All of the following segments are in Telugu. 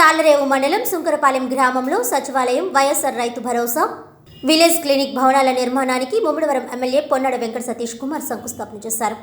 తాళ్ళరేవు మండలం సుంకరపాలెం గ్రామంలో సచివాలయం వైఎస్ఆర్ రైతు భరోసా. విలేజ్ క్లినిక్ భవనాల నిర్మాణానికి ముమ్మడివరం ఎమ్మెల్యే పొన్నాడ వెంకట సతీష్ కుమార్ శంకుస్థాపన చేశారు.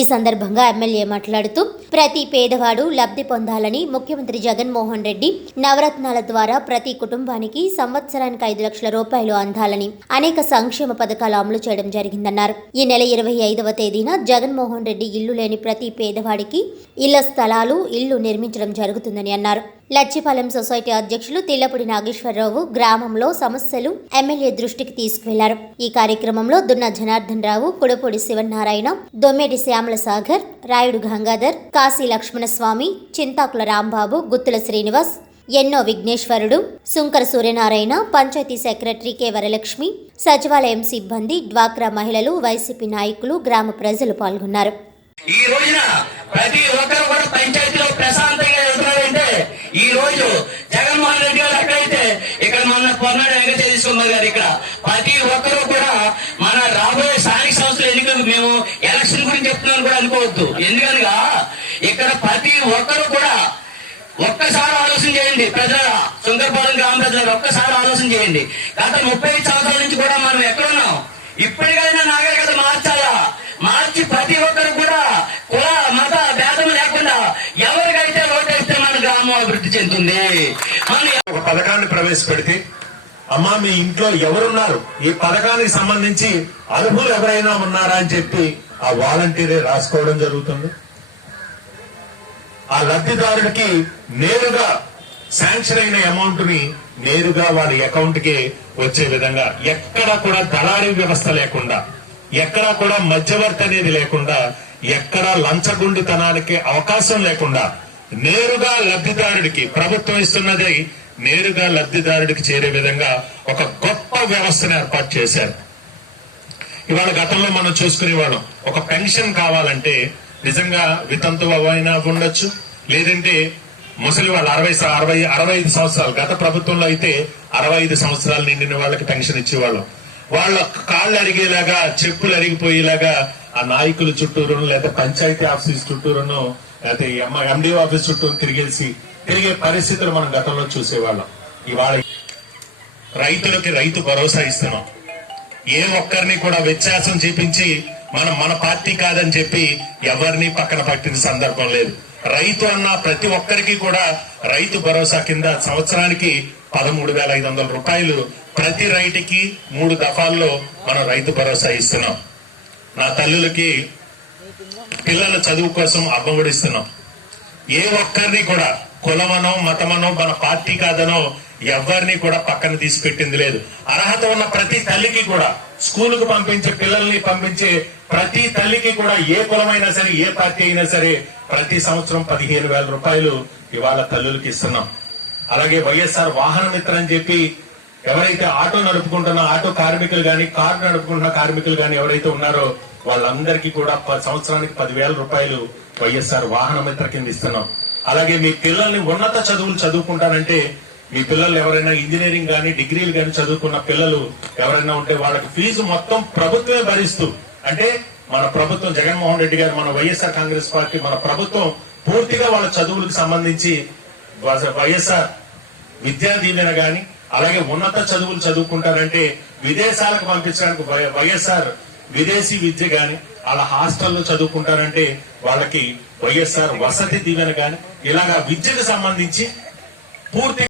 ఈ సందర్భంగా ఎమ్మెల్యే మాట్లాడుతూ ప్రతి పేదవాడు లబ్ధి పొందాలని ముఖ్యమంత్రి జగన్మోహన్ రెడ్డి నవరత్నాల ద్వారా ప్రతి కుటుంబానికి సంవత్సరానికి ఐదు లక్షల రూపాయలు అందాలని అనేక సంక్షేమ పథకాలు అమలు చేయడం జరిగిందన్నారు. ఈ నెల ఇరవై ఐదవ తేదీన జగన్మోహన్ రెడ్డి ఇల్లు లేని ప్రతి పేదవాడికి ఇళ్ళ స్థలాలు ఇల్లు నిర్మించడం జరుగుతుందని అన్నారు. లచ్చిపాలెం సొసైటీ అధ్యక్షులు తిల్లపూడి నాగేశ్వరరావు గ్రామంలో సమస్యలు ఎమ్మెల్యే దృష్టికి తీసుకువెళ్ళారు. ఈ కార్యక్రమంలో దున్న జనార్దన్ రావు కుడపూడి శివనారాయణ దొమ్మేటి శ్యామల సాగర్ రాయుడు గంగాధర్ కాశీ లక్ష్మణస్వామి చింతాకుల రాంబాబు గుత్తుల శ్రీనివాస్ ఎన్నో విఘ్నేశ్వరుడు శుంకర సూర్యనారాయణ పంచాయతీ సెక్రటరీ కె వరలక్ష్మి సచివాలయం సిబ్బంది డ్వాక్రా మహిళలు వైసీపీ నాయకులు గ్రామ ప్రజలు పాల్గొన్నారు. ఈ రోజున ప్రతి ఒక్కరు కూడా పంచాయతీలో ప్రశాంతంగా వెళ్తున్నారంటే ఈ రోజు జగన్మోహన్ రెడ్డి గారు ఎక్కడైతే ఇక్కడ మన పొన్నాడు వెంకటేశ్వర స్వామి గారు ఇక్కడ ప్రతి ఒక్కరు కూడా మన రాబోయే స్థానిక సంస్థల ఎన్నికలకు మేము ఎలక్షన్ గురించి చెప్తున్నాను కూడా అనుకోవద్దు. ఎందుకనగా ఇక్కడ ప్రతి ఒక్కరు కూడా ఒక్కసారి ఆలోచన చేయండి. ప్రజల సుందరపాలెం గ్రామ ప్రజలు ఒక్కసారి ఆలోచన చేయండి. గత ముప్పై ఐదు సంవత్సరాల నుంచి కూడా మనం ఎక్కడున్నాం ఇప్పటికైనా నాగ మార్చాలా మార్చి ప్రతి ఒక్కరు కూడా కుల మత భేదం లేకుండా ఎవరికైతే ఓటేస్తే మన గ్రామం ఒక పథకాన్ని ప్రవేశపెడితే అమ్మా మీ ఇంట్లో ఎవరున్నారు? ఈ పథకానికి సంబంధించి అర్హులు ఎవరైనా ఉన్నారా అని చెప్పి ఆ వాలంటీరే రాసుకోవడం జరుగుతుంది. ఆ లబ్ధిదారుడికి నేరుగా శాంక్షన్ అయిన అమౌంట్ని నేరుగా వారి అకౌంట్కి వచ్చే విధంగా ఎక్కడ కూడా దళారీ వ్యవస్థ లేకుండా ఎక్కడా కూడా మధ్యవర్తి అనేది లేకుండా ఎక్కడా లంచగుండితనానికి అవకాశం లేకుండా నేరుగా లబ్ధిదారుడికి ప్రభుత్వం ఇస్తున్నది నేరుగా లబ్ధిదారుడికి చేరే విధంగా ఒక గొప్ప వ్యవస్థను ఏర్పాటు చేశారు. ఇవాళ గతంలో మనం చూసుకునే వాళ్ళం ఒక పెన్షన్ కావాలంటే నిజంగా వితంతు అయినా ఉండొచ్చు. లేదంటే ముసలి వాళ్ళు అరవై అరవై అరవై ఐదు సంవత్సరాలు గత ప్రభుత్వంలో అయితే అరవై ఐదు సంవత్సరాలు నిండిన వాళ్ళకి పెన్షన్ ఇచ్చేవాళ్ళం. వాళ్ళ కాళ్ళు అరిగేలాగా చెప్పులు అరిగిపోయేలాగా ఆ నాయకుల చుట్టూరును లేదా పంచాయతీ ఆఫీస్ చుట్టూరును లేకపోతే ఎండి ఆఫీస్ చుట్టూ తిరిగేసి తిరిగే పరిస్థితులు మనం గతంలో చూసేవాళ్ళం. ఇవాళ రైతులకి రైతు భరోసా ఇస్తున్నాం. ఏ ఒక్కరిని కూడా వ్యత్యాసం చూపించి మనం మన పార్టీ కాదని చెప్పి ఎవరిని పక్కన పట్టిన సందర్భం లేదు. రైతు అన్న ప్రతి ఒక్కరికి కూడా రైతు భరోసా కింద సంవత్సరానికి పదమూడు వేల ఐదు వందల రూపాయలు ప్రతి రైతుకి మూడు దఫాల్లో మనం రైతు భరోసా ఇస్తున్నాం. నా తల్లులకి పిల్లల చదువు కోసం అబ్బఒడి ఇస్తున్నాం. ఏ ఒక్కరిని కూడా కులమనో మతమనో మన పార్టీ కాదనో ఎవరిని కూడా పక్కన తీసుకెట్టింది లేదు. అర్హత ఉన్న ప్రతి తల్లికి కూడా స్కూలుకు పంపించే పిల్లల్ని పంపించే ప్రతి తల్లికి కూడా ఏ కులమైనా సరే ఏ పార్టీ అయినా సరే ప్రతి సంవత్సరం పదిహేను వేల రూపాయలు ఇవాళ తల్లులకి ఇస్తున్నాం. అలాగే వైఎస్ఆర్ వాహన మిత్ర అని చెప్పి ఎవరైతే ఆటో నడుపుకుంటున్న ఆటో కార్మికులు గాని కారు నడుపుకుంటున్న కార్మికులు గాని ఎవరైతే ఉన్నారో వాళ్ళందరికీ కూడా పది సంవత్సరానికి పదివేల రూపాయలు వైఎస్ఆర్ వాహన మిత్ర కింద ఇస్తున్నాం. అలాగే మీ పిల్లల్ని ఉన్నత చదువులు చదువుకుంటారంటే మీ పిల్లలు ఎవరైనా ఇంజనీరింగ్ కానీ డిగ్రీలు కానీ చదువుకున్న పిల్లలు ఎవరైనా ఉంటే వాళ్ళకి ఫీజు మొత్తం ప్రభుత్వమే భరిస్తూ అంటే మన ప్రభుత్వం జగన్మోహన్ రెడ్డి గారు మన వైఎస్ఆర్ కాంగ్రెస్ పార్టీ మన ప్రభుత్వం పూర్తిగా వాళ్ళ చదువులకు సంబంధించి వైఎస్ఆర్ విద్యా దీవెన గాని అలాగే ఉన్నత చదువులు చదువుకుంటారంటే విదేశాలకు పంపించడానికి వైఎస్ఆర్ విదేశీ విద్య కానీ వాళ్ళ హాస్టల్లో చదువుకుంటారంటే వాళ్ళకి వైఎస్ఆర్ వసతి దీవెన గాని ఇలాగా విద్యకు సంబంధించి పూర్తి